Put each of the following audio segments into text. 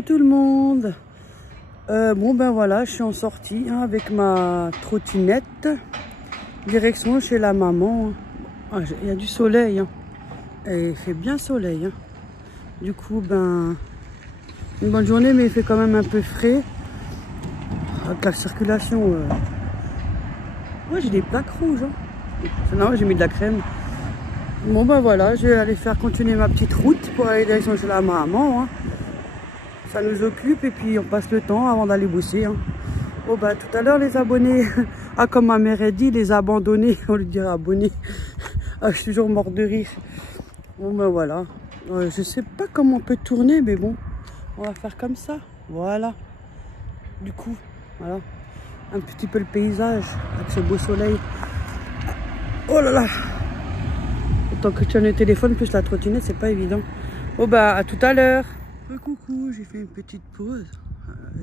Coucou tout le monde. Bon ben voilà, je suis en sortie hein, avec ma trottinette. Direction chez la maman. Ah, il y a du soleil. Hein. Et il fait bien soleil. Hein. Du coup, ben, une bonne journée, mais il fait quand même un peu frais. Avec la circulation. Ouais, j'ai des plaques rouges. Hein. Non, j'ai mis de la crème. Bon ben voilà, je vais aller faire continuer ma petite route pour aller direction chez la maman. Hein. Ça nous occupe et puis on passe le temps avant d'aller bosser. Hein. Oh bah tout à l'heure les abonnés, ah comme ma mère a dit, les abandonnés, on lui dirait abonnés. Ah, je suis toujours morte de rire. Bon ben voilà, je sais pas comment on peut tourner mais bon, on va faire comme ça. Voilà. Du coup, voilà, un petit peu le paysage avec ce beau soleil. Oh là là. Autant que tu as le téléphone plus la trottinette, c'est pas évident. Oh bah à tout à l'heure. Coucou, j'ai fait une petite pause.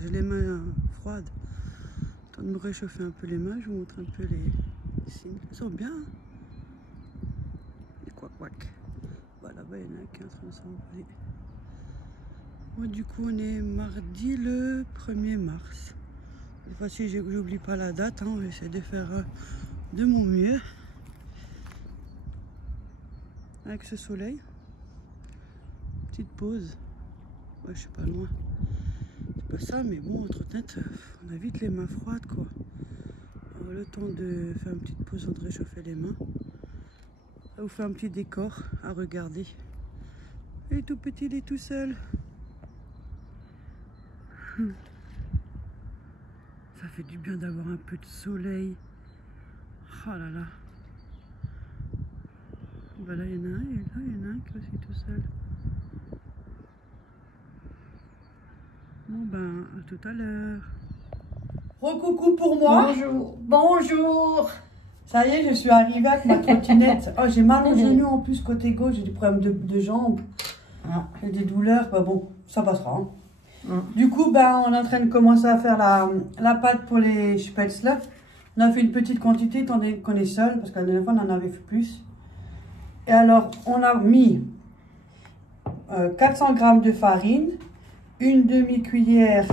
J'ai les mains froides. Temps de me réchauffer un peu les mains, je vous montre un peu les signes. Ils sont bien. Hein, les couac. Voilà, là-bas, il y en a un qui est en train de s'envoler. Moi, du coup, on est mardi le 1er mars. Cette fois-ci, j'oublie pas la date. Hein, on va essayer de faire de mon mieux. Avec ce soleil. Petite pause. Ouais, je suis pas loin. C'est pas ça, mais bon, entre-temps, on a vite les mains froides, quoi. Alors, le temps de faire une petite pause, de réchauffer les mains. Ça vous fait un petit décor à regarder. Il est tout petit, il est tout seul. Ça fait du bien d'avoir un peu de soleil. Oh là là. Bah là, il y en a un, et là, il y en a un qui est aussi tout seul. Bon ben, à tout à l'heure. Recoucou pour moi. Bonjour. Bonjour. Ça y est, je suis arrivée avec ma trottinette. Oh, j'ai mal au genou en plus côté gauche, j'ai des problèmes de jambes. J'ai des douleurs, bah bon, ça passera. Hein. Du coup, ben, on est en train de commencer à faire la pâte pour les spätzle. On a fait une petite quantité, étant donné qu'on est seul, parce que la dernière fois, on en avait fait plus. Et alors, on a mis 400 g de farine, une demi-cuillère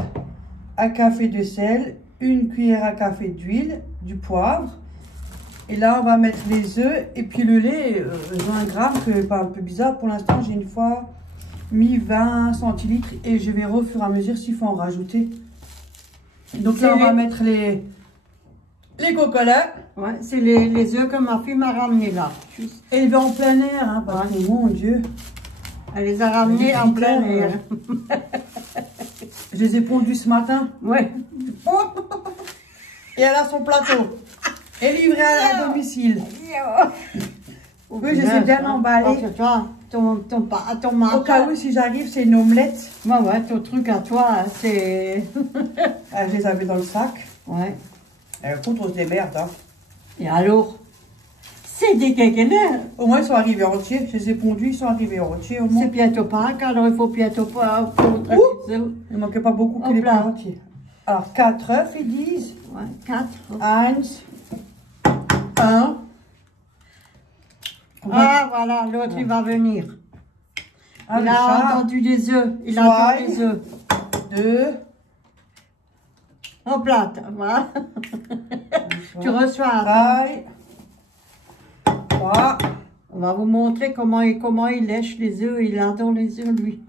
à café de sel, une cuillère à café d'huile, du poivre. Et là, on va mettre les œufs et puis le lait, 20 grammes, que pas un peu bizarre. Pour l'instant, j'ai une fois mis 20 centilitres et je vais au fur et à mesure s'il faut en rajouter. Donc là, on va mettre les cocolas. Ouais, c'est les œufs que ma fille m'a ramenés là. Élevés en plein air, hein, parce que mon Dieu. Elle les a ramenés en plein air. Je les ai pondus ce matin. Ouais. Et elle a son plateau. Et livré à domicile. Oui, je sais bien emballé. Ton matin. Au cas où, si j'arrive, c'est une omelette. Ouais, ton truc à toi, c'est... Je les avais dans le sac. Ouais. Écoute, on se démerde. Hein. Et alors? C'est des quinquennats. Au moins, ils sont arrivés entiers. Je les ai pondus, ils sont arrivés entiers. C'est bientôt Pâques, alors il faut bientôt pas... Il ne manquait pas beaucoup que les plats entiers. Alors, 4 œufs, ils disent. Ouais, 4. 1. Ah, voilà, l'autre, il va venir. Ah, il a entendu les œufs. Il a entendu les œufs. 2. En plate, voilà. Tu reçois. 3. On va vous montrer comment il lèche les œufs. Il adore les œufs, lui.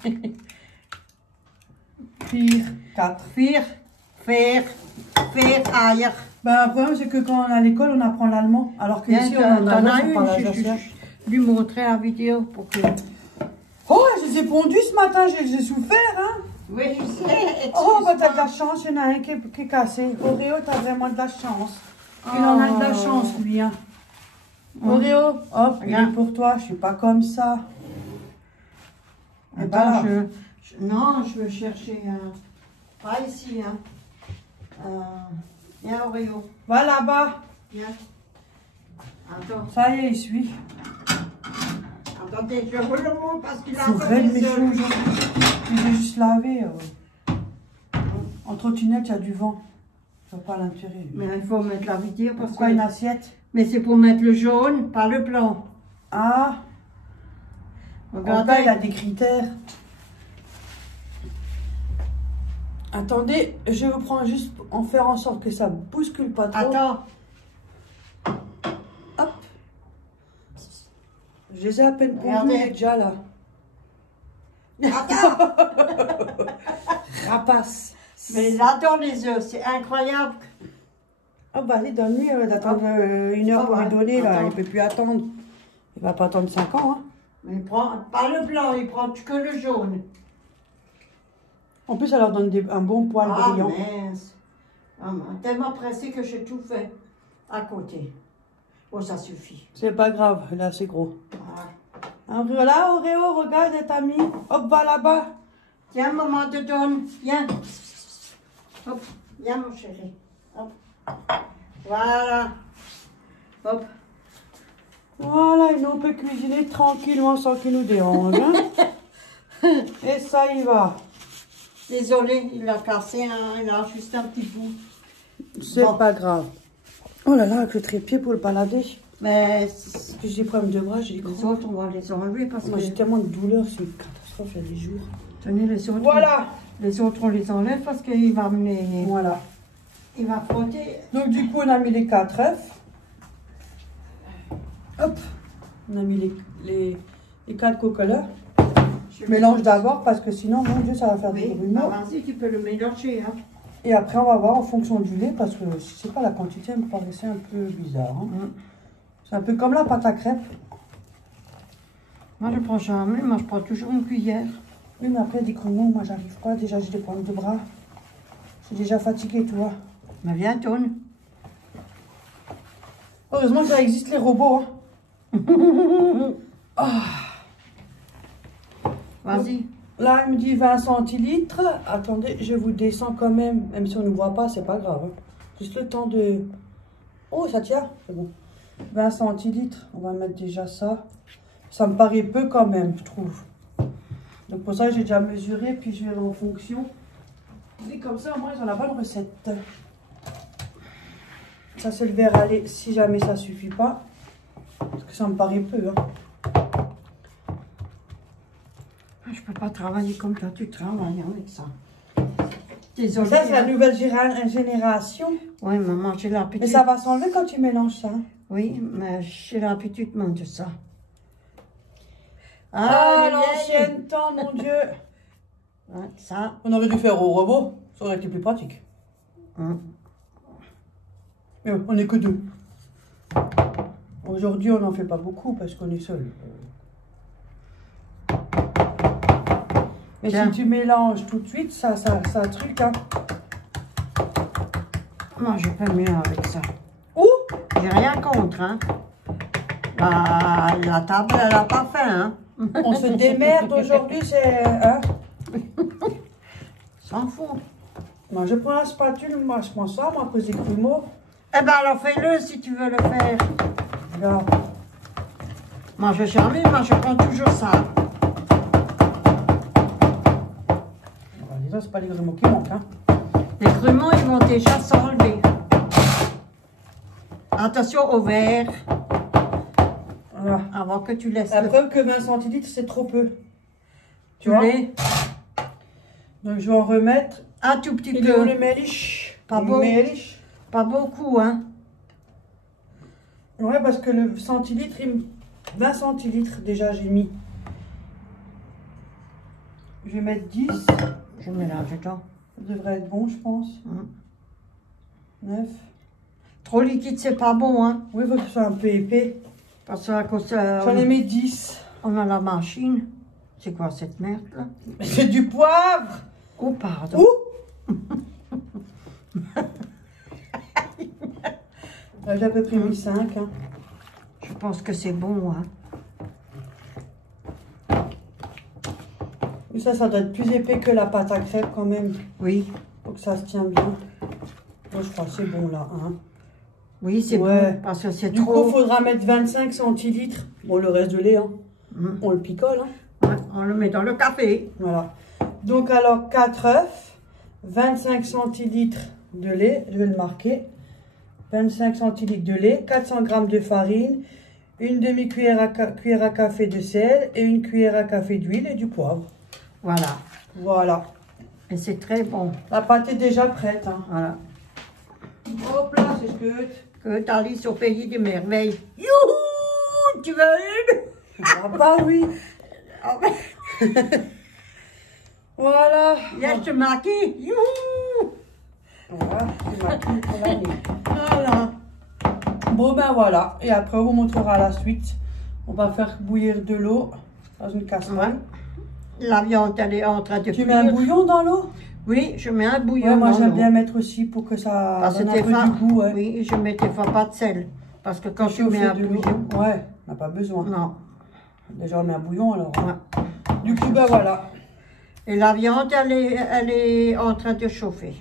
4. Faire, ailleurs. Ben, le problème, c'est que quand on est à l'école, on apprend l'allemand. Alors que ici, on a lui montrer la vidéo pour que... Oh, je les ai pondus ce matin, j'ai souffert, hein. Oui, je sais. Oh, bah t'as de la chance, il y en a un qui est cassé. Oreo, t'as vraiment de la chance. Il en a de la chance, lui, hein. Oreo, hop, il est pour toi, je suis pas comme ça. Attends, non, je veux chercher pas ici, hein. Viens, Oreo. Va là-bas. Viens. Attends. Ça y est, il suit. Attendez, je roule le mot parce qu'il a encore des œufs. Je vais juste laver. En trottinette, il y a du vent. Je ne vais pas l'intérêt. Mais il faut mettre la vidéo parce Pourquoi une assiette? Mais c'est pour mettre le jaune, pas le blanc. Ah. Regardez, il y a des critères. Attendez, je vous prends juste en faire en sorte que ça bouscule pas trop. Attends. Hop. Je les ai à peine pondus, Regardez. il est déjà là. Attends. Rapace. Mais j'adore les œufs, c'est incroyable. Oh bah allez, donne-lui d'attendre 1 heure pour lui donner, là. Attends. Il peut plus attendre. Il va pas attendre 5 ans, hein. Mais il prend pas le blanc, il prend que le jaune. En plus, ça leur donne un bon poil Ah brillant. mince. Ah, tellement pressé que j'ai tout fait à côté. Oh, ça suffit. C'est pas grave, là c'est gros. Ah. Voilà, Oreo, regarde, elle t'a mis. Hop, va là-bas. Tiens, maman te donne. Viens. Hop, viens mon chéri. Hop. Voilà. Hop. Voilà, et nous on peut cuisiner tranquillement sans qu'il nous dérange. Hein. Et ça y va. Désolé, il a cassé, il a juste un petit bout. C'est Bon. pas grave. Oh là là, avec le trépied pour le balader. Mais J'ai des problèmes de bras, j'ai des les crampes. autres, on va les enlever parce Moi j'ai que... tellement de douleur, c'est une catastrophe, il y a des jours. Tenez, les autres, Voilà. les autres, on les enlève parce qu'il va mener... Voilà. Il va frotter. Donc du coup, on a mis les 4 œufs. Hop. On a mis les 4 cocolas. Je mélange d'abord parce que sinon, mon Dieu, ça va faire des Oui, grumeaux. bah, vas-y, tu peux le mélanger. Hein. Et après, on va voir en fonction du lait parce que je sais pas, la quantité elle me paraissait un peu bizarre. Hein. C'est un peu comme la pâte à crêpes. Moi, je prends jamais, moi, je prends toujours une cuillère. Oui, mais après, des grumeaux, moi, j'arrive pas. Déjà, j'ai des problèmes de bras. Je suis déjà fatiguée, tu vois. Mais viens, tourne. Heureusement que ça existe, les robots. Hein. Vas-y. Là, il me dit 20 centilitres. Attendez, je vous descends quand même. Même si on ne voit pas, c'est pas grave. Hein. Juste le temps de... Oh, ça tient. C'est bon. 20 centilitres. On va mettre déjà ça. Ça me paraît peu quand même, je trouve. Donc pour ça, j'ai déjà mesuré. Puis je vais en fonction. Et comme ça, au moins, ils ont la bonne recette. Ça, c'est le verre à lait. Si jamais ça suffit pas. Parce que ça me paraît peu. Hein. Je peux pas travailler comme toi, tu travailles avec ça. Désolée. Ça, c'est la nouvelle génération. Oui, maman, j'ai l'habitude. Mais ça va s'enlever quand tu mélanges ça. Oui, mais j'ai l'habitude de ça. Ah, les l'ancienne temps, mon Dieu. vieilles. Ouais, ça. On aurait dû faire au robot. Ça aurait été plus pratique. Hein. Mais on n'est que 2. Aujourd'hui, on n'en fait pas beaucoup parce qu'on est seul. Mais Tiens. si tu mélanges tout de suite, ça truc, hein. Moi, je peux mieux avec ça. Ouh! J'ai rien contre, hein. La table, elle n'a pas faim, hein. On se démerde aujourd'hui, c'est... Hein? S'en fout. Moi, je prends la spatule, moi, je prends ça, moi, à cause des grumeaux. Eh ben, alors fais-le si tu veux le faire. Regarde. Moi, je jamais, moi, je prends toujours ça. Ça, c'est pas les grumeaux qui manquent, hein. Les grumeaux, ils vont déjà s'enlever. Attention au verre, Voilà. avant que tu laisses La le preuve que 20 centilitres, c'est trop peu. Tu vois? lait. Donc, je vais en remettre. Un tout petit Il est où peu. le méliche? Pas Le beau. méliche. Pas beaucoup, hein. Ouais, parce que le centilitre, 20 centilitres déjà, j'ai mis. Je vais mettre 10. Je mélange dedans. Ça devrait être bon, je pense. 9. Trop liquide, c'est pas bon, hein. Oui, il faut que ce soit un peu épais. Parce qu'à cause J'en ai mis 10. on a la machine. C'est quoi cette merde là? C'est du poivre. Oh pardon. Ouh. J'ai à peu près mis 5. Hein. Je pense que c'est bon, hein. Mais ça doit être plus épais que la pâte à crêpes quand même. Oui. Faut que ça se tient bien. Moi, je crois que c'est bon là. Hein. Oui, c'est Ouais. bon. Parce que c'est Du coup, trop. il faudra mettre 25 centilitres. Bon, le reste de lait, hein. On le picole. Hein. Ouais, on le met dans le café. Voilà. Donc, alors, 4 œufs, 25 centilitres de lait, je vais le marquer. 25 centilitres de lait, 400 g de farine, une demi-cuillère à café de sel et une cuillère à café d'huile et du poivre. Voilà. Voilà. Et c'est très bon. La pâte est déjà prête. Hein. Voilà. Hop là, c'est ce Que Alice au pays des merveilles. Youhou! Tu veux une? Ah bah oui. Ah ben, Voilà. là, je te maquille. Youhou! Voilà, c'est ma queue pour l'année. Voilà. Bon ben voilà. Et après, on vous montrera la suite. On va faire bouillir de l'eau dans une casserole. Ouais. La viande, elle est en train de Tu mets un bouillon dans l'eau? Oui, je mets un bouillon. Ouais, moi dans j'aime l'eau. bien mettre aussi pour que ça Parce donne que un peu du goût. Ouais. Oui, je mets des fois pas de sel. Parce que quand tu mets un de l'eau, bouillon, ouais, on n'a pas besoin. non. Déjà on met un bouillon alors. Ouais. Du coup, ben voilà. Et la viande, elle est en train de chauffer.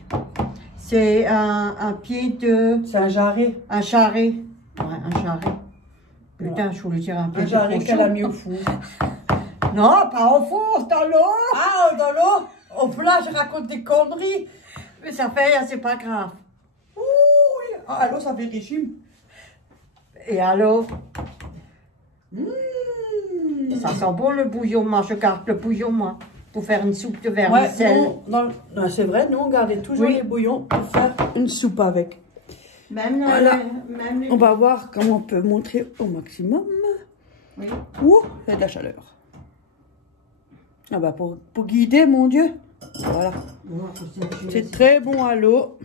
C'est un pied de... C'est un jarret. Un charret. Ouais, un charret. Putain, je voulais dire un pied Un de jarret cochon. qu'elle a mis au four. Non, pas au four, dans l'eau. Ah, dans l'eau? Au plat, je raconte des conneries. Mais ça fait rien, c'est pas grave. Ouh, ah, allô, ça fait régime. Et alors, Mmh. ça sent bon le bouillon. Moi, je garde le bouillon, moi, pour faire une soupe de Ouais, vermicelle. non, c'est vrai, nous on gardait toujours Oui. les bouillons pour faire une soupe avec. Même, Voilà. même les... On va voir comment on peut montrer au maximum. Oui. Ouh, il y a de la chaleur. Ah bah pour guider, mon Dieu. Voilà. C'est très bon à l'eau.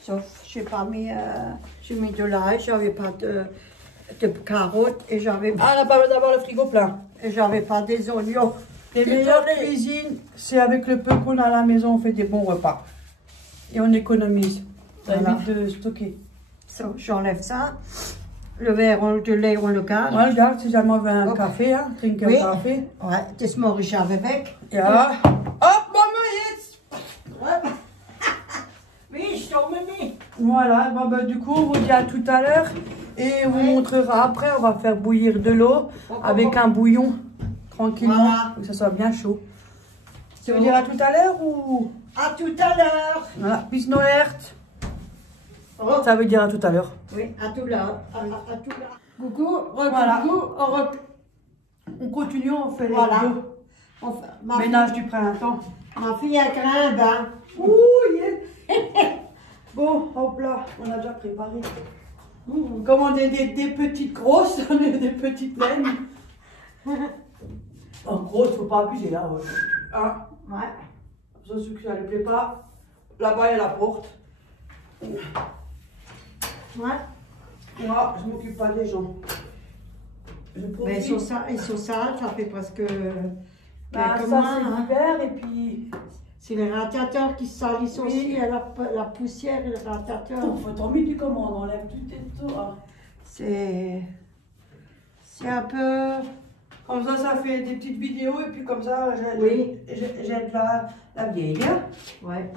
Sauf, j'ai pas mis, j'ai mis de l'ail, j'avais pas de carottes et j'avais Ah, on n'a pas d'avoir le frigo plein. pas des oignons. Les meilleures cuisines, c'est avec le peu qu'on a à la maison, on fait des bons repas. Et on économise. Ça Voilà. évite de stocker. So, j'enlève ça. Le verre de lait, on le garde. Moi, je garde si jamais on veut un Hop. café, hein, trinken Oui. café. Ouais, das mache ich avec. Ja. Hop, Maman, jetzt! Ouais. Oui, je t'en mets. Voilà, bon, ben, du coup, on vous dit à tout à l'heure. Et on vous montrera après, on va faire bouillir de l'eau avec un bouillon, tranquillement, Voilà. pour que ça soit bien chaud. Ça veut dire à tout à l'heure ou... À tout à l'heure. Voilà, bis Noert. Oh. Ça veut dire à tout à l'heure. Oui, à tout l'heure. À tout l'heure. Coucou, Voilà. coucou, On continue, on fait les Voilà. deux. Ménage du printemps. Ma fille a grimpe, hein. Ouh, yeah. Bon, hop là, on a déjà préparé. Comme on est des petites grosses, on est des petites naines. En grosse, faut pas abuser là. Ouais. Hein? Ouais. Ça, ceux que ça ne plaît pas, là-bas, il y a la porte. Ouais. Moi, je m'occupe pas des gens. Je Mais profite. ils sont sales, ça fait presque Bah, quelques ça, mois. c'est Hein. l'hiver et puis... C'est les radiateurs qui salissent Oui. aussi, et la poussière et le radiateur. Il faut t'en mettre du commande, on enlève tout et tout. Hein. C'est un peu... Comme ça fait des petites vidéos et puis comme ça, Oui. j'aide la vieille. Hein. Ouais.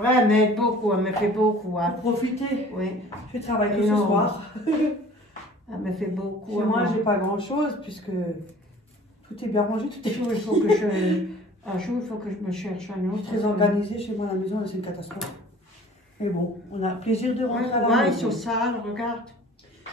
Ouais, elle m'aide beaucoup, elle me fait beaucoup. Hein. Profitez. Oui. Je travaille que ce Énorme. soir. Elle me fait beaucoup. Chez moi, j'ai pas grand chose puisque tout est bien rangé, tout est Un jour, il faut que je me cherche un autre. Je suis très organisée chez moi à la maison, c'est une catastrophe. Mais bon, on a le plaisir de rentrer à la Ouais, ils maison. sont sales, regarde.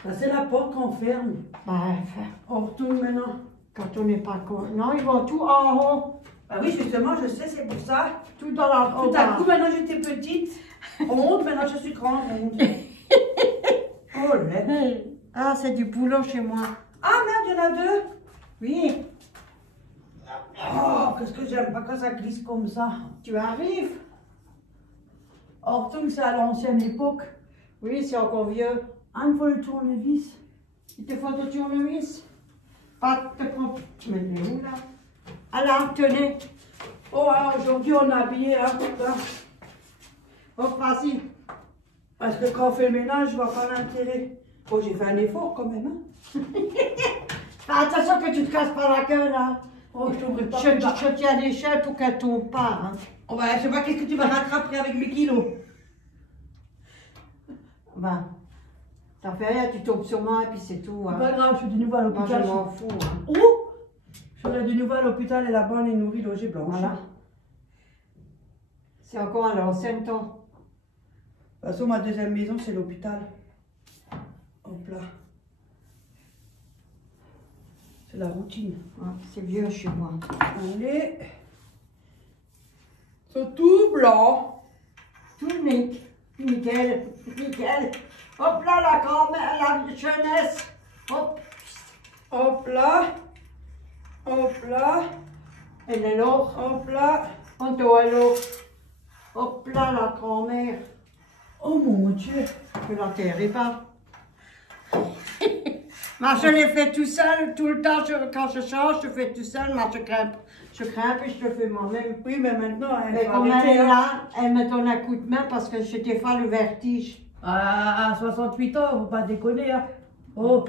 Bah, c'est la porte qu'on ferme. Bah, enfin, On retourne maintenant. quand on n'est pas con. Non, ils vont tout en haut. Bah oui, justement, je sais, c'est pour ça. Tout dans la Tout à coup, maintenant j'étais petite. Honte, maintenant je suis grande. Honte. Oh là. Ah, c'est du boulot chez moi. Ah merde, il y en a deux. Oui, Oh, qu'est-ce que j'aime pas quand ça glisse comme ça. tu arrives. Hortung, c'est à l'ancienne époque. Oui, c'est encore vieux. Ah, il faut le tournevis. Il te faut de tournevis. Pas de prendre. Tu mets les où là? Ah là, tenez. Oh, ah, aujourd'hui on a habillé, hein, putain. Oh, vas-y. Parce que quand on fait le ménage, je vois pas l'intérêt. Oh, j'ai fait un effort quand même, hein. Attention que tu te casses pas la gueule là. Oh, je tomberai pas. Je tiens l'échelle pour qu'elle tombe pas. Hein. Oh, bah, je sais pas qu'est-ce que tu vas rattraper avec mes kilos. Ben, ça fait rien, tu tombes sur moi et puis c'est tout. C'est Hein. pas grave, je suis de nouveau à Moi, l'hôpital. je m'en fous. Hein. Ouh! Je serai de nouveau à l'hôpital et là-bas on est nourri, logé, blanche. Voilà. C'est encore à l'ancien temps. De toute façon, ma deuxième maison, c'est l'hôpital. Hop là. C'est la routine. Ouais, c'est vieux chez moi. Allez. C'est tout blanc. Tout nickel. Hop là, la grand-mère, la jeunesse. Hop. Hop là. Hop là. Elle est là. Hop là. Anto est là. Hop là, la grand-mère. Oh mon Dieu. Je la terre pas. Moi, je l'ai fait tout seul, tout le temps, quand je change, je fais tout seul, moi, je grimpe et je le fais moi-même. Oui, mais maintenant, Mais comme elle est là, elle me donne un coup de main parce que j'étais pas le vertige. À 68 ans, faut pas déconner. Hein. Oh.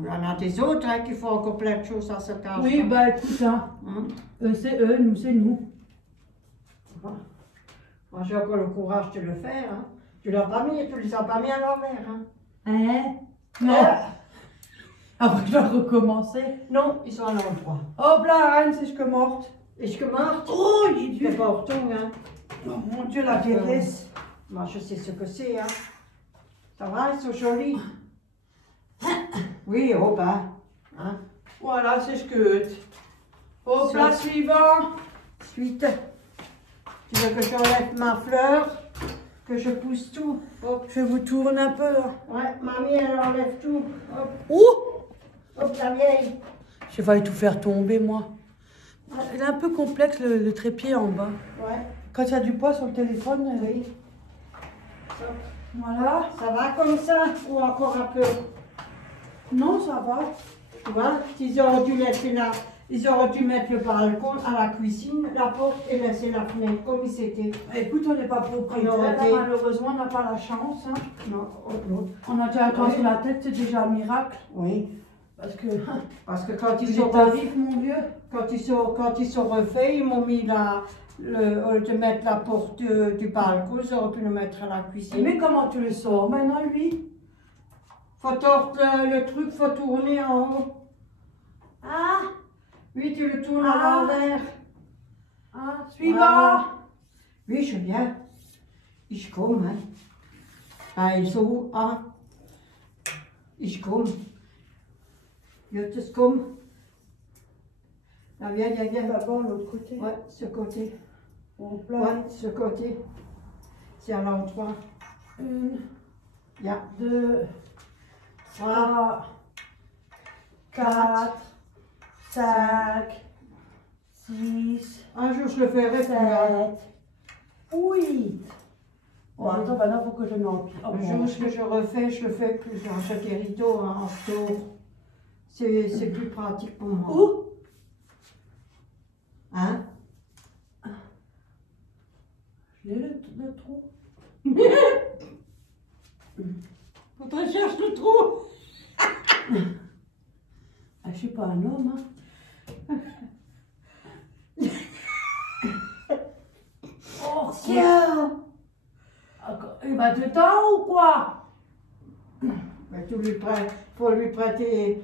Il y en a des autres hein, qui font encore plein de choses à cet âge. Oui, bah écoute, hein. Eux, c'est eux, nous, c'est nous. Moi, j'ai encore le courage de le faire. Hein. Tu les as pas mis à l'envers. Hein. Hein? Non. Après, je dois recommencer. Non, ils sont à l'endroit. Hop là, Anne, c'est je morte. Et je morte. Oh, il est dur. C'est pas retourne, hein. Oh mon Dieu, la vieillesse. Moi, je sais ce que c'est, hein. Ça va, ils sont jolis. Oui, oh ben. Hein. Voilà, c'est ce que. Hop là, suivant. Suite. Tu veux que j'enlève ma fleur? Que je pousse tout? Hop, je vous tourne un peu là. Ouais, mamie, elle enlève tout. Hop. Ouh! Hop, la vieille. J'ai failli tout faire tomber, moi. Il est un peu complexe, le trépied en bas. Ouais. Quand il y a du poids sur le téléphone, oui. Voilà. Ça va comme ça ou encore un peu? Non, ça va. Tu vois, ils auraient dû laisser ils auraient dû mettre le balcon à la cuisine, la porte et laisser la fenêtre comme c'était. Écoute, on n'est pas propriétaire, malheureusement, on n'a pas la chance. Hein. Non, non. On a déjà un toit sur la tête, c'est déjà un miracle. Oui. Parce que quand ils sont refaits, mon vieux. Quand ils sont refaits, ils m'ont mis de mettre la porte du balcon, ils auraient pu le mettre à la cuisine. Mais comment tu le sors maintenant, lui? Faut tordre le truc, faut tourner en haut. Ah! Oui, tu le tournes à l'envers. Ah, suivant! Oui, je viens. Ich komme. Also, ich komme. Jetzt es komme. Viens. D'abord l'autre côté. Ouais, ce côté. Ouais, ce côté. C'est à l'endroit. 1, 2, 3, 4, 5, 6. Un jour, je le ferai 7, 8. Bon, attends, maintenant, il faut que je m'empile. Le jour que je refais, je le fais plus. J'achète des rideaux en store. C'est plus pratique pour moi. Où? Hein? Je l'ai le trou. Faudrait chercher le trou. Je ne suis pas un homme. Hein. Oh, tiens! Il va dedans ou quoi? Mais faut lui prêter.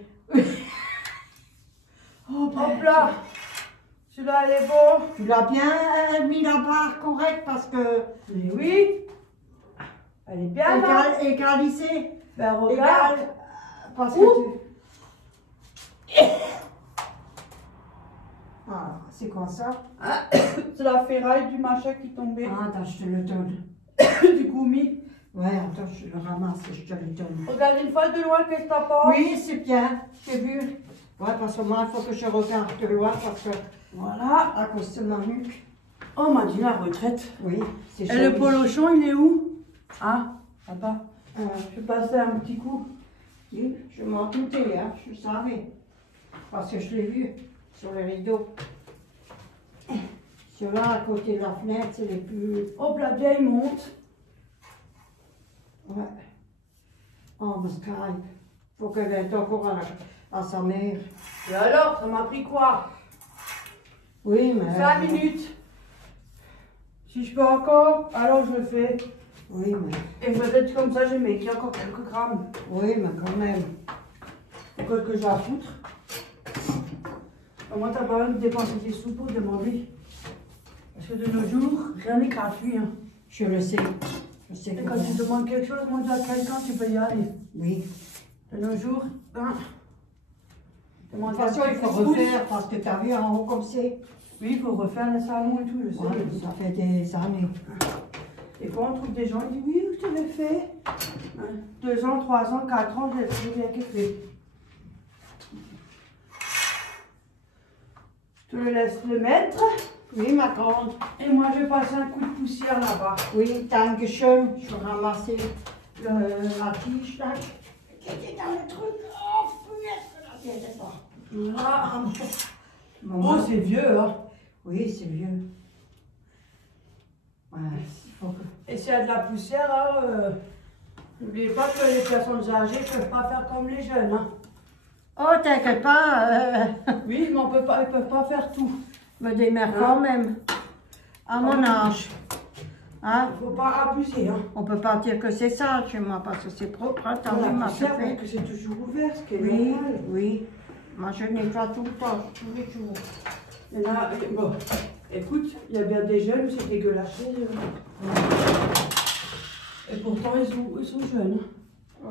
Hop là! Celui-là, elle est bon. Tu l'as bien mis la barre correcte parce que. Mais oui! Elle est bien là. Égalisée. Ben regarde. Parce que tu. Ah, c'est quoi ça? C'est la ferraille du machin qui tombait. Ah, attends, je te le donne. Du goumi. Ouais, attends, je le ramasse et je te le donne. Regarde une fois de loin, qu'est-ce que t'as pas? Oui, c'est bien, j'ai vu. Ouais, parce que moi, il faut que je regarde de loin parce que. Voilà. À cause de ma nuque. Oh, on m'a dit la retraite. Oui, c'est Et le polochon, il est où? Ah, là-bas. Je vais passer un petit coup. Oui, je m'en doutais, hein, je savais. Parce que je l'ai vu sur les rideaux. Ceux-là, à côté de la fenêtre, c'est les plus. Hop, la vieille monte. Ouais. Oh, mais Sky, faut qu'elle ait encore à sa mère. Et alors, ça m'a pris quoi? Oui, mais. 5 minutes. Si je peux encore, alors je le fais. Oui, mais. Et peut-être comme ça, j'ai maigri encore quelques grammes. Oui, mais quand même. Pourquoi que j'ai à foutre? Moi, t'as pas besoin de dépenser des sous pour demander. Parce que de nos jours, rien n'est gratuit. Hein. Je le sais. Je sais. Et quand tu demandes quelque chose, moi, à quelqu'un, tu peux y aller. Oui. De nos jours, hein. De toute façon, il faut refaire parce que tu as vu en haut comme c'est. Oui, il faut refaire le salon et tout, je sais. Ouais, ça fait des années. Et quand on trouve des gens, ils disent oui, je te l'ai fait. 2 ans, 3 ans, 4 ans, je l'ai bien fait. Je te le laisse le mettre. Oui, ma grande. Et moi, je vais passer un coup de poussière là-bas. Oui, Dankeschön. Je vais ramasser la tige là. Qui était dans le truc. Oh, punaise, la tête est pas. Voilà. Maman. Oh, c'est vieux, hein. Oui, c'est vieux. Ouais, faut que... Et s'il y a de la poussière, hein, n'oubliez pas que les personnes âgées ne peuvent pas faire comme les jeunes. Hein. Oh, t'inquiète pas. Oui, mais ils ne peuvent pas faire tout. Me démerde quand même. À mon âge. Hein? Il ne faut pas abuser. Hein. On peut pas dire que c'est ça chez moi parce que c'est propre. Hein? T'as vu ma poussière, fait. parce que c'est toujours ouvert, ce qui est Oui, normal. oui. Moi, je nettoie tout le temps, tous les jours. Et là, bon, écoute, il y a bien des jeunes où c'est dégueulasse. Et pourtant, ils sont jeunes. Oh.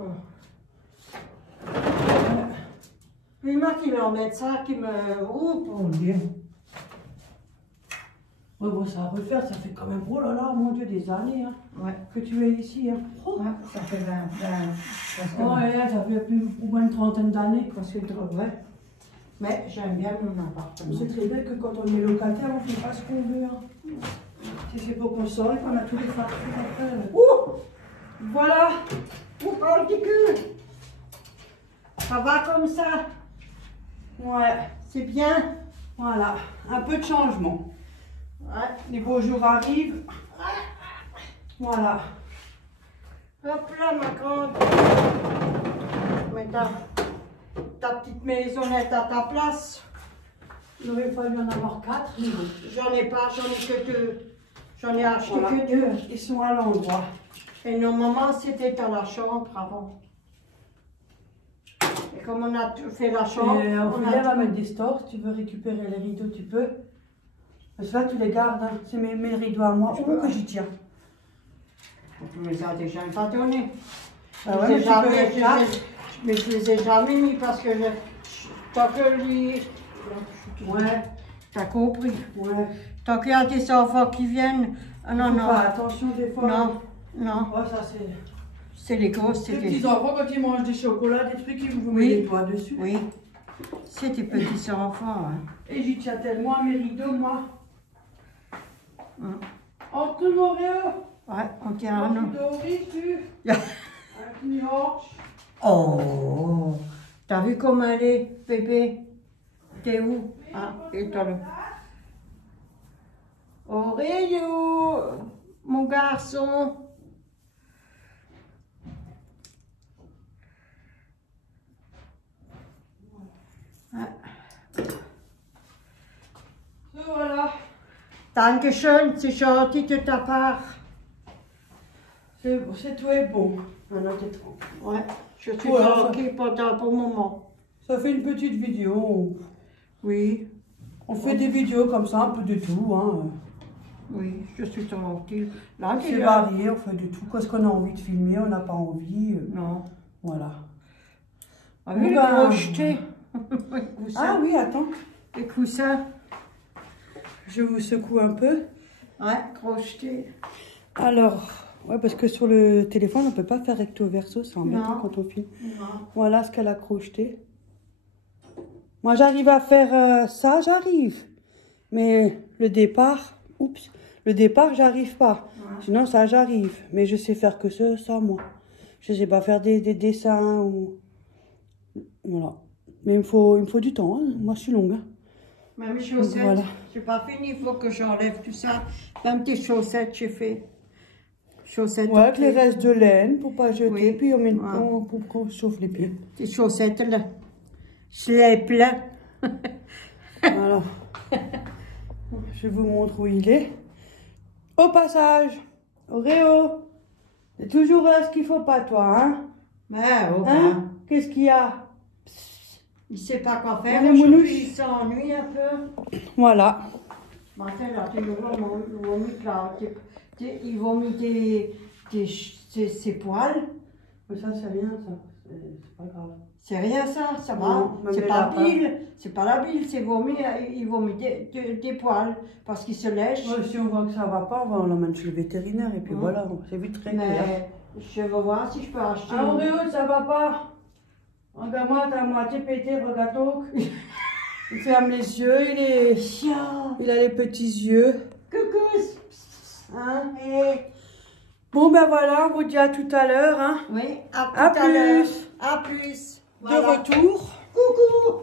Oui, moi qui me remettent ça, qui me... Oh, mon Dieu. Ouais, bon, ça à refaire, ça fait quand même, oh là là, mon Dieu, des années hein, Ouais. que tu es ici. Hein. Oh. Ouais, ça fait 20. Ouais, ça fait plus au moins une trentaine d'années. C'est drôle, ouais. Mais j'aime bien mon appartement. C'est très bien que quand on est locataire, on ne fait pas ce qu'on veut. Hein. C'est fait pour qu'on sort et qu'on a tous les factures après. Ouh! Voilà. Ouh, oh, le petit cul! Ça va comme ça? Ouais, C'est bien? voilà. Un peu de changement. Ouais. Les beaux jours arrivent. Voilà. Hop là, ma grande. Mais ta petite maisonnette à ta place. Il aurait fallu en avoir 4, mais bon. J'en ai pas, j'en ai que 2. J'en ai acheté Voilà. que 2. Ils sont à l'endroit. Et normalement, c'était dans la chambre avant. Et comme on a fait la chambre, Et on on va a mettre des stores. Si tu veux récupérer les rideaux, tu peux. Parce que là, tu les gardes. Hein. C'est mes rideaux à moi. Oh, que j'y tiens. Tu me les as déjà pas donnés. Ah ouais, mais tu peux les quatre. Mais je les ai jamais mis parce que tant que lui. Ouais. T'as compris. Ouais. Tant qu'il y a des enfants qui viennent. Ah non, Faut non. pas, attention des fois. Non, non. Oh, ça c'est. C'est les grosses, c'est Les des. petits enfants, quand ils mangent des chocolats, des trucs, ils vous Oui. mettent les doigts dessus. Oui. C'est des petits enfants. Hein. Et j'y tiens tellement à mes rideaux, moi. Hum. Entre nos rideaux. Ouais, on tient à nous. Dessus. Yeah. Un knioche. Oh, t'as vu comment elle est, bébé? T'es où? Ah, et toi là. Aurélie, mon garçon. Ah. Et voilà. Dankeschön, c'est gentil de ta part. C'est tout est bon. Maintenant, t'es tranquille. Ouais, je suis Voilà. tranquille pendant un bon moment. Ça fait une petite vidéo. Oui, On fait des vidéos comme ça, un peu de tout. Hein. oui, je suis tranquille. Là, C'est varié, on fait de tout. Qu'est-ce qu'on a envie de filmer, on n'a pas envie. Non. Voilà. Ah oui, Bon, le ben, crocheté. Ah oui, attends. Les coussins. Je vous secoue un peu. Ouais, crocheté. Alors, ouais, parce que sur le téléphone, on ne peut pas faire recto verso, c'est embêtant Non. quand on filme. Non. Voilà ce qu'elle a crocheté. Moi, j'arrive à faire ça, j'arrive. Mais le départ, oups, le départ, j'arrive pas. Ouais. Sinon, ça, j'arrive. Mais je sais faire que ça, moi. Je sais pas faire des dessins ou... Voilà. Mais il me faut du temps, hein. Moi, je suis longue. Hein. Même mes chaussettes, Voilà. j'ai pas fini, il faut que j'enlève tout ça. Même tes chaussettes, j'ai fait. Chaussettes. Ouais, avec les restes de laine pour pas jeter. Oui. Puis on met Ouais. pour qu'on chauffe les pieds. Tes chaussettes là. Je les plein. Voilà. Je vous montre où il est. Au passage, Auréo, c'est toujours là ce qu'il faut pas, toi, hein? Mais oh, Hein? Qu'est-ce qu'il y a? il sait pas quoi faire. Les Aujourd'hui, mounouches. il s'ennuie un peu. Voilà. Martin, là, tu le vomis là. Il vomit ses poils. Mais ça, c'est rien, ça. C'est pas grave. C'est rien ça, ça va. Non, même C'est les pas lapins. bile, c'est pas la bile, c'est vomi, il vomit des poils parce qu'il se lèche. Ouais, si on voit que ça va pas, on l'emmène chez le vétérinaire et puis voilà, c'est vite réglé. Hein. Mais je vais voir si je peux acheter. Ah, Auréole, ça va pas. Regarde-moi, t'as à moitié pété, regarde donc. Il ferme les yeux, il a les petits yeux. Coucou. Hein? Et... Bon, ben voilà, on vous dit à tout à l'heure. Hein. Oui, À tout à l'heure. plus. À plus. De Voilà. retour. Coucou.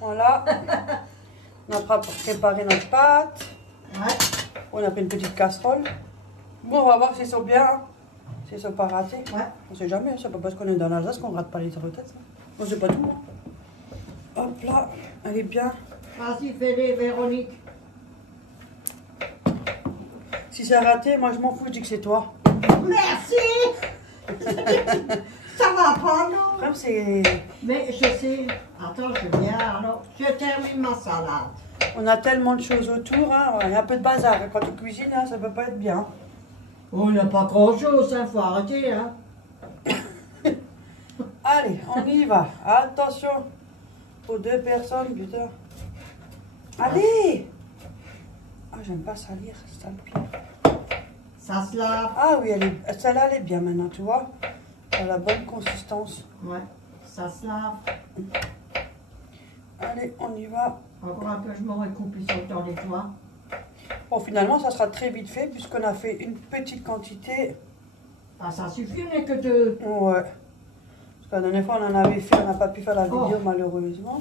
Voilà. On a préparé notre pâte. Ouais. On a pris une petite casserole. Bon, on va voir s'ils sont bien. Hein. S'ils sont pas ratés. Ouais. On sait jamais, c'est pas parce qu'on est dans l'Alsace qu'on rate pas les recettes. On sait pas tout. Hein. Hop là, elle est bien. Vas-y, fais-les, Véronique. Si c'est raté, moi je m'en fous, je dis que c'est toi. Merci. Ça va pas, non? Le problème, c'est... Mais je sais. Attends, je viens. Alors, je termine ma salade. On a tellement de choses autour, hein. Il y a un peu de bazar. Quand on cuisine, hein, ça peut pas être bien. On n'a pas grand-chose, hein, faut arrêter, hein. Allez, on y va. Attention. Pour 2 personnes, putain. Allez. Ah, j'aime pas salir, c'est ça le pire. Ça se lave. Ah oui, celle-là, elle est bien maintenant, tu vois. Elle a la bonne consistance. Ouais, ça se lave. Allez, on y va. Encore un peu, je me recoupe ici dans les doigts. Bon, finalement, ça sera très vite fait puisqu'on a fait une petite quantité. Ah, ça suffit, on n'est que 2. Ouais. Parce que la dernière fois, on en avait fait, on n'a pas pu faire la vidéo Oh. malheureusement.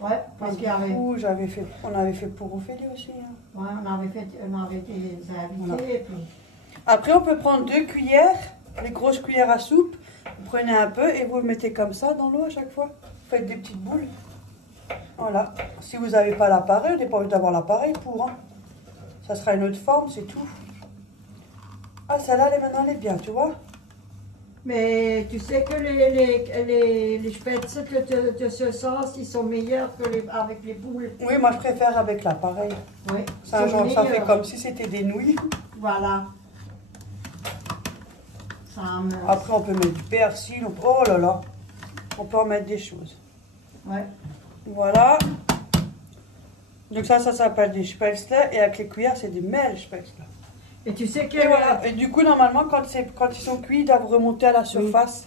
Ouais, parce qu'il y avait... On avait fait pour Ophélie aussi. Hein. Ouais, on avait des invités, Voilà. et puis... Après, on peut prendre 2 cuillères, les grosses cuillères à soupe. Vous prenez un peu et vous le mettez comme ça dans l'eau à chaque fois. Vous faites des petites boules. Voilà. Si vous n'avez pas l'appareil, vous n'avez pas envie d'avoir l'appareil pour. Hein. Ça sera une autre forme, c'est tout. Ah, celle-là, maintenant, elle est bien, tu vois. Mais tu sais que les spätzle de ce sens, ils sont meilleurs que avec les boules. Oui, moi, je préfère avec l'appareil. Oui, Ça, genre, ça fait comme si c'était des nouilles. Voilà. Ça me... Après, on peut mettre du persil. Oh là là. On peut en mettre des choses. Ouais. Voilà. Donc ça s'appelle des spätzle. Et avec les cuillères, c'est des Mehlspätzle. Et tu sais que... Et voilà. Et du coup, normalement, quand ils sont cuits, ils doivent remonter à la surface.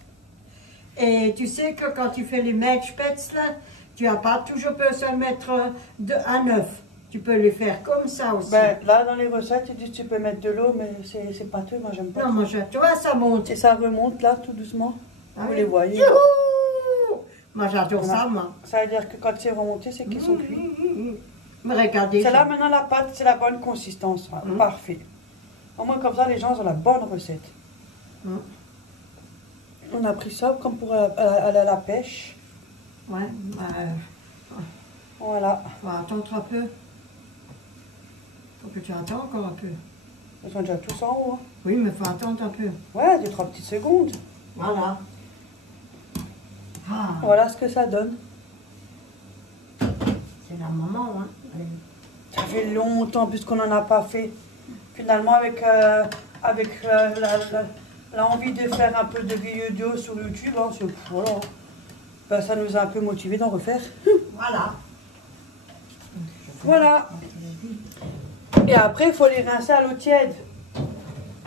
Et tu sais que quand tu fais les Mehlspätzle, tu n'as pas toujours besoin de mettre un œuf. Tu peux les faire comme ça aussi. Ben, là, dans les recettes, ils disent que tu peux mettre de l'eau, mais c'est pâteux. Moi, j'aime pas. Non, moi, tu vois, ça monte. Et ça remonte là, tout doucement. Ah Vous oui. les voyez. Youhou! Moi, j'adore Voilà. ça, moi. Ça veut dire que quand c'est remonté, c'est qu'ils sont cuits. Mais regardez. C'est là maintenant la pâte, c'est la bonne consistance. Voilà. Parfait. Au moins comme ça, les gens ont la bonne recette. On a pris ça comme pour aller à la pêche. Ouais. Voilà. Faut attendre un peu. Faut que tu attends encore un peu. Ils sont déjà tous en haut. Hein. Oui, mais faut attendre un peu. Ouais, 2-3 petites secondes. Voilà. Ah, Voilà ce que ça donne. c'est la maman, hein. Ça fait longtemps puisqu'on n'en a pas fait. Finalement, avec l'envie de faire un peu de vidéos sur YouTube, hein, voilà. Ben, ça nous a un peu motivés d'en refaire. Voilà. Voilà. Et après, il faut les rincer à l'eau tiède.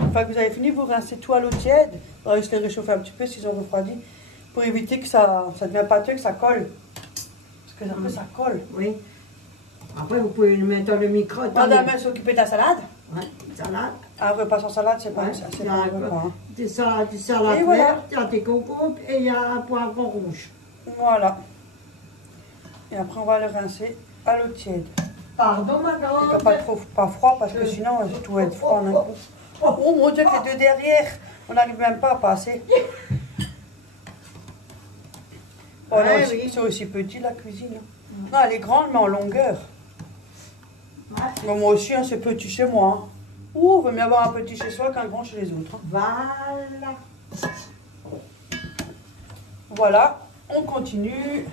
Une fois que vous avez fini, vous rincez tout à l'eau tiède. On va juste les réchauffer un petit peu s'ils ont refroidi. Pour éviter que ça devient pâteux, que ça colle. Parce que après, ça colle. Oui. Après, vous pouvez le mettre dans le micro. Madame, elle s'occuper de la salade. Ouais, salade. Un repas sans salade, c'est pas, Ouais, c'est il y pas a un repas. Hein. des salades Et voilà. vertes, il y a des concombres et il y a un poivron rouge. Voilà. Et après, on va le rincer à l'eau tiède. Pardon, ma Et grande. pas froid, parce que sinon, tout va être froid en un coup. Oh mon Dieu, que les deux derrière, on n'arrive même pas à passer. Bon, là Ouais, aussi, oui. c'est aussi petit la cuisine. Hein. Non, elle est grande, mais en longueur. Ouais. Bon, moi aussi, hein, c'est petit chez moi. Hein. Ouh, vaut mieux avoir un petit chez soi qu'un grand chez les autres. Hein. Voilà. Voilà, on continue.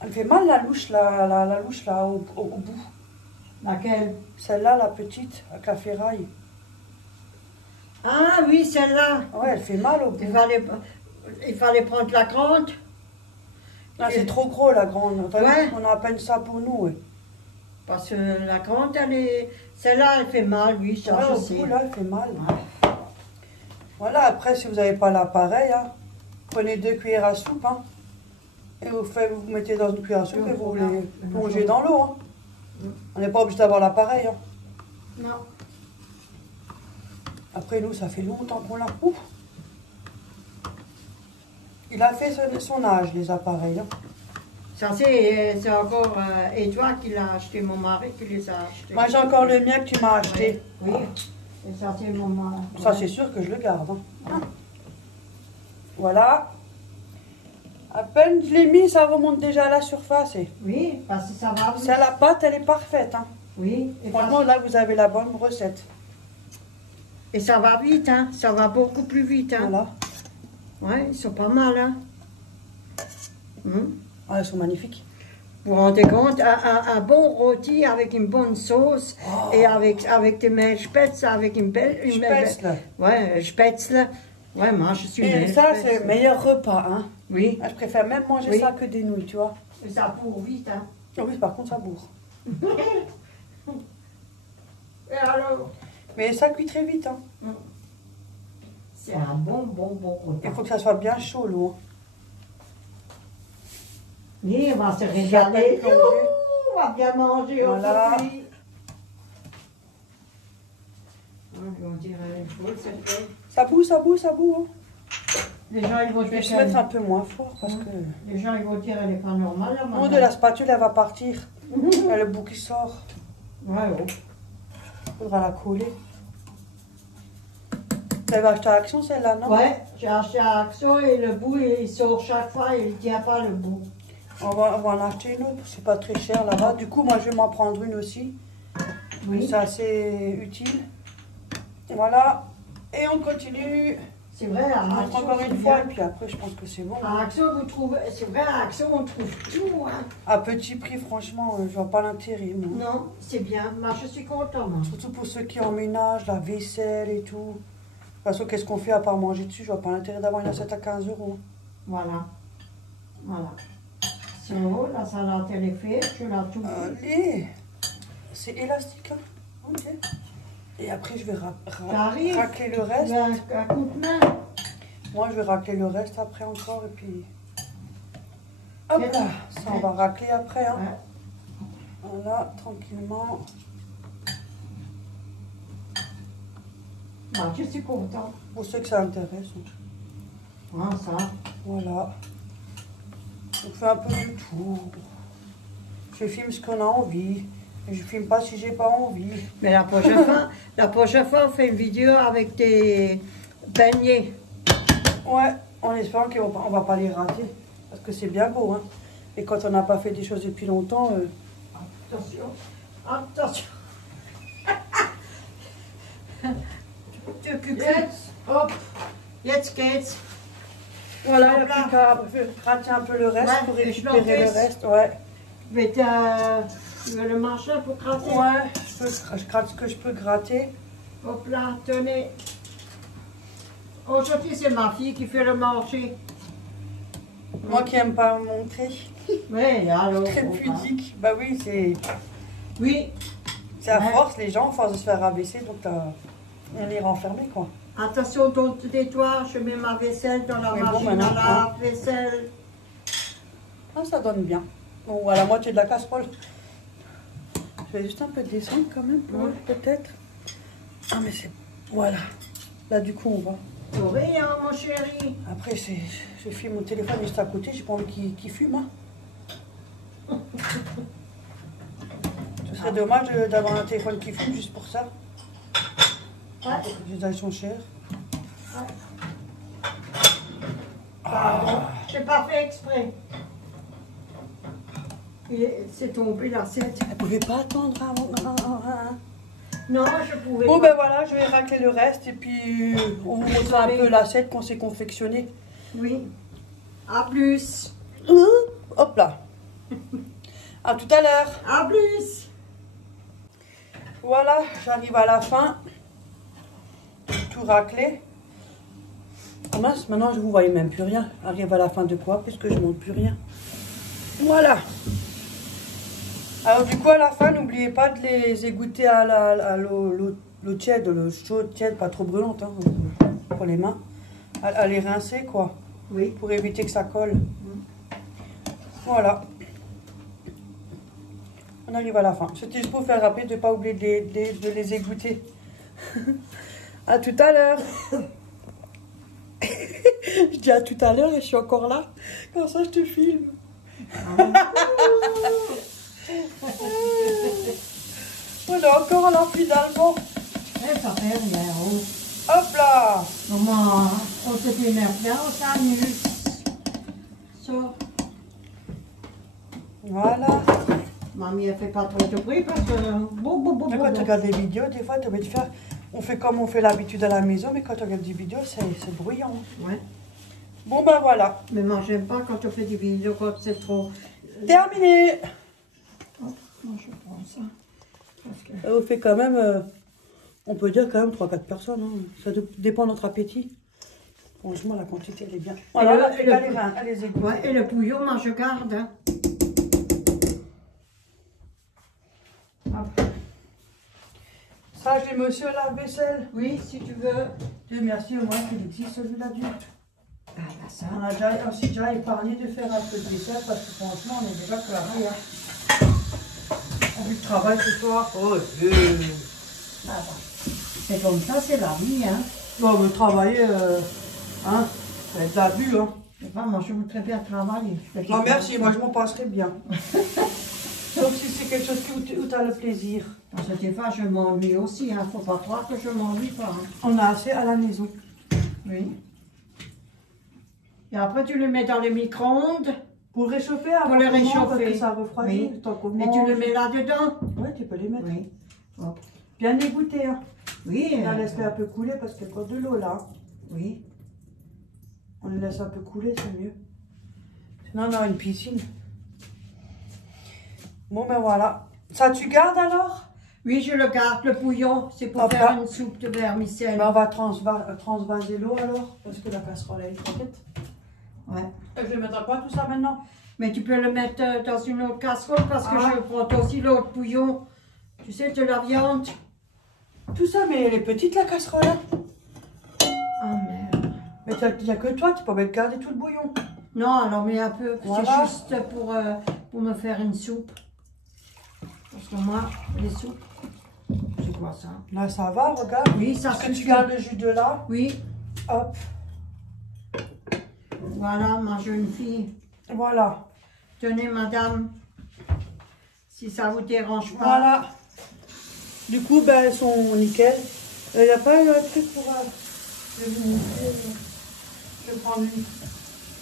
Elle fait mal la louche, la louche là, au bout. Laquelle? Celle-là, la petite, avec la ferraille. Ah oui, celle-là. Ouais, elle fait mal au bout. Il fallait prendre la grande. Ah, c'est trop gros la grande. Ouais. On a à peine ça pour nous. Ouais. Parce que la grande, celle-là, elle fait mal, oui, ça Ouais, je au sais. bout, là, elle fait mal. Ouais. Voilà, après, si vous n'avez pas l'appareil, hein, prenez 2 cuillères à soupe. Hein, et vous mettez dans une cuillère à soupe et vous les plongez dans l'eau. Hein. On n'est pas obligé d'avoir l'appareil. Hein. Non. Après, nous, ça fait longtemps qu'on l'a. Ouf. Il a fait son âge, les appareils. Hein. Ça, c'est encore Edouard qui l'a acheté, mon mari qui les a achetés. Moi, j'ai encore le mien que tu m'as acheté. Oui. Et ça, c'est mon mari. Ça, c'est sûr que je le garde. Hein. Voilà. À peine je l'ai mis, ça remonte déjà à la surface. Et Oui, parce que ça va vite. ça, la pâte, elle est parfaite. Hein. Oui. Et Franchement, là, vous avez la bonne recette. Et ça va vite, hein. Ça va beaucoup plus vite, hein. Voilà. Ouais, ils sont pas mal, hein. Ah, elles sont magnifiques. Vous vous rendez compte, un bon rôti avec une bonne sauce et avec des Mehlspätzle, avec une belle... Spätzle. Ouais, Spätzle. Ouais, moi, je suis Et ça, c'est le meilleur repas. Hein. Oui. Je préfère même manger ça que des nouilles, tu vois. Et ça bourre vite, hein. Ah oui, par contre, ça bourre. Et alors? Mais ça cuit très vite. Hein. C'est un bon repas. Il faut que ça soit bien chaud, l'eau. Oui, on va se Ça régaler. va plonger. On va bien manger Voilà. aujourd'hui. On dirait une chose, c'est fait. Ça boue, ça boue, ça boue. Hein. Les gens, ils vont Je vais dire se mettre un peu moins fort parce que... Les gens, ils vont dire elle est pas normale, la Non, maman. de la spatule, elle va partir. Elle a le bout qui sort. Ouais, oh. Faudra la coller. Tu avais acheté à Action, celle-là, non? Ouais, j'ai acheté à Axo et le bout, il sort chaque fois, il ne tient pas le bout. On va en acheter une autre, c'est pas très cher là-bas. Du coup, moi, je vais m'en prendre une aussi. Oui. C'est assez utile. Voilà. Et on continue. C'est vrai, à On Axo, encore c'est une fois, bien. et puis après, je pense que c'est bon. À Axo, vous trouvez, c'est vrai, à Axo, on trouve tout, hein. À petit prix, franchement, je vois pas l'intérêt, moi. Non, c'est bien. Moi, je suis contente, moi. Surtout pour ceux qui emménagent, la vaisselle et tout. De toute façon, qu'est-ce qu'on fait à part manger dessus? Je vois pas l'intérêt d'avoir une assiette à 15 €. Voilà. Voilà. So, la salade, elle est faite, je la touche. Allez. C'est élastique, hein. Ok. Et après, je vais T'arrives? racler le reste. Un coup de main. Moi, je vais racler le reste après encore. Et puis... Hop là. Ça, on va racler après. Hein. Ouais. Voilà, tranquillement. Bah, je suis contente. Pour ceux que ça intéresse. Ah, ça. Voilà. On fait un peu de tout. Je filme ce qu'on a envie. Et je filme pas si j'ai pas envie. Mais la prochaine fois, on fait une vidéo avec des beignets. Ouais, en espérant qu'on va pas les rater. Parce que c'est bien beau. Hein. Et quand on n'a pas fait des choses depuis longtemps... Attention. Attention. Jetzt, hop. Jetzt geht's. Voilà, il n'y a plus qu'à gratter un peu le reste Ouais, pour et je récupérer le l'encaisse. reste. Ouais, Mais tu veux le machin pour gratter? ouais, je gratte ce que je peux gratter. Hop là, tenez. Aujourd'hui, c'est ma fille qui fait le marché. Moi qui n'aime pas me montrer, Oui, alors. très on va. pudique. Bah oui, Oui, c'est à Ouais. force, les gens, à force de se faire rabaisser, donc on est renfermé quoi. attention, dans le détoir, je mets ma vaisselle dans la Mais bon, machine maintenant, à lave-vaisselle. Ah, ça donne bien. Bon, à la moitié de la casserole. Je vais juste un peu descendre quand même, Ouais. peut-être. Ah, mais c'est... Voilà. Là, du coup, on va. Doré, hein, mon chéri. Après, je filme mon téléphone juste à côté, j'ai pas envie qu'il fume. Hein. Ce serait dommage d'avoir un téléphone qui fume juste pour ça. Ouais. Les ailes sont chères. Pardon, j'ai pas fait exprès. Et c'est tombé l'assiette. Elle pouvait pas attendre avant. Non, je pouvais Bon, pas. ben voilà, je vais racler le reste et puis on vous montrera un peu l'assiette qu'on s'est confectionnée. Oui. À plus. Hop là. À tout à l'heure. À plus. Voilà, j'arrive à la fin. tout raclé. Oh mince, maintenant je vous voyez même plus rien. Arrive à la fin de quoi, puisque je monte plus rien. Voilà. Alors du coup à la fin, n'oubliez pas de les égoutter à l'eau tiède, l'eau chaude, tiède, pas trop brûlante, hein, pour les mains. À les rincer quoi. Oui. Pour éviter que ça colle. Voilà. On arrive à la fin. C'était juste pour faire rappeler de ne pas oublier de les égoutter. À tout à l'heure. Je dis à tout à l'heure et je suis encore là. Comme ça, je te filme. On est encore là finalement. Ça fait rien. Hop là. Maman, on se démerde bien, on s'amuse. So. Voilà. Mamie, elle fait pas trop de bruit parce que... Quand tu regardes des vidéos, des fois, tu as envie de faire... On fait comme on fait l'habitude à la maison, mais quand tu regardes des vidéos, c'est bruyant. Ouais. Bon, ben voilà. Mais moi, j'aime pas quand on fait des vidéos, quand c'est trop... Terminé. Hop, moi, je prends ça. Parce que... Ça vous fait quand même... on peut dire quand même 3-4 personnes. Hein. Ça dépend de notre appétit. Franchement, la quantité, elle est bien. Voilà, et le bouillon, moi, je garde. Hein. Ça, je les mets aussi au lave-vaisselle. Oui, si tu veux. Dieu merci, au moins qu'il existe celui-là du. Ah, bah ça. On a déjà épargné de faire un peu de vaisselle parce que franchement, on est déjà clamé. Hein. On a vu le travail ce soir. Oh, Ah, bah. C'est comme ça, c'est la vie. Hein. Bon, mais travailler, hein, ça va être la vue. Hein. Pas, moi, je voudrais bien travailler. Oh, merci, moi, je m'en passerai bien. Sauf si c'est quelque chose où tu as le plaisir. Parce que des fois, je m'ennuie aussi. Hein. Faut pas croire que je m'ennuie pas. Hein. On a assez à la maison. Oui. Et après, tu le mets dans le micro-ondes. Pour le réchauffer, pour le réchauffer. Parce que ça refroidit. Oui. Tant qu'on Et tu le mets là-dedans. Oui, tu peux les mettre. Oui. Hop. Bien égoutter. Hein. Oui. On la laisse un peu couler parce qu'il y a pas de l'eau là. Oui. On le laisse un peu couler, c'est mieux. Sinon, on a une piscine. Bon, ben voilà. Ça, tu gardes alors? Oui, je le garde, le bouillon. C'est pour faire une soupe de vermicelle. Ben, on va transvaser l'eau alors, parce que la casserole elle est trop vite. Ouais. Et je le mettrai pas tout ça maintenant? Mais tu peux le mettre dans une autre casserole parce que je prends aussi l'autre bouillon. Tu sais, de la viande. Tout ça, mais elle est petite la casserole. Hein? Ah merde. Mais il n'y a que toi, tu peux mettre garder tout le bouillon. Non, alors mais un peu. Voilà. C'est juste pour me faire une soupe. Parce que moi, les soupes, c'est quoi ça? Là, ça va, regarde. Oui, ça suffit. Tu gardes le jus de là. Oui. Hop. Voilà, ma jeune fille. Voilà. Tenez, madame, si ça vous dérange pas. Voilà. Du coup, ben, elles sont nickel. Il n'y a pas un truc pour... je vais vous montrer. Je vais prendre une...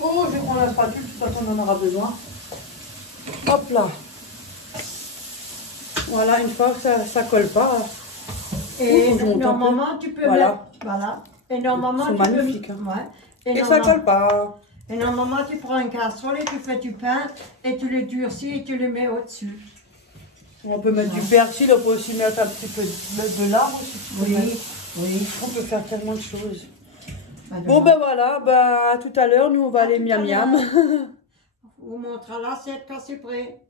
Oh, je vais prendre la spatule, de toute façon, on en aura besoin. Hop là. Voilà, une fois que ça colle pas. Et normalement, tu peux mettre... Voilà. Et normalement, tu magnifique, peux... hein. Ouais. Et ça colle pas. Et normalement, tu prends une casserole et tu fais du pain et tu le durcis et tu le mets au-dessus. On peut mettre du persil, on peut aussi mettre un petit peu de lard aussi. Oui, oui. On peut faire tellement de choses. Madame. Bon, ben voilà, ben, à tout à l'heure, nous on va aller miam miam. On vous montrera l'assiette quand c'est prêt.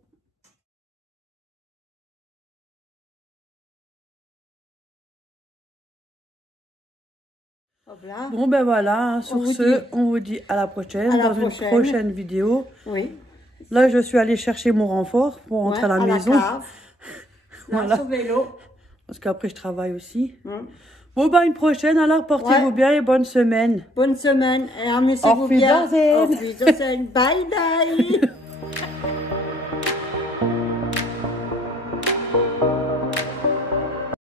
Bon ben voilà, sur ce, on vous dit à la prochaine, dans une prochaine vidéo. Oui. Là, je suis allée chercher mon renfort pour rentrer à la maison. Voilà. Au vélo. Parce qu'après, je travaille aussi. Bon ben, une prochaine, alors portez-vous bien et bonne semaine. Bonne semaine et amusez-vous bien. Auf Wiedersehen. Auf Wiedersehen. Bye bye.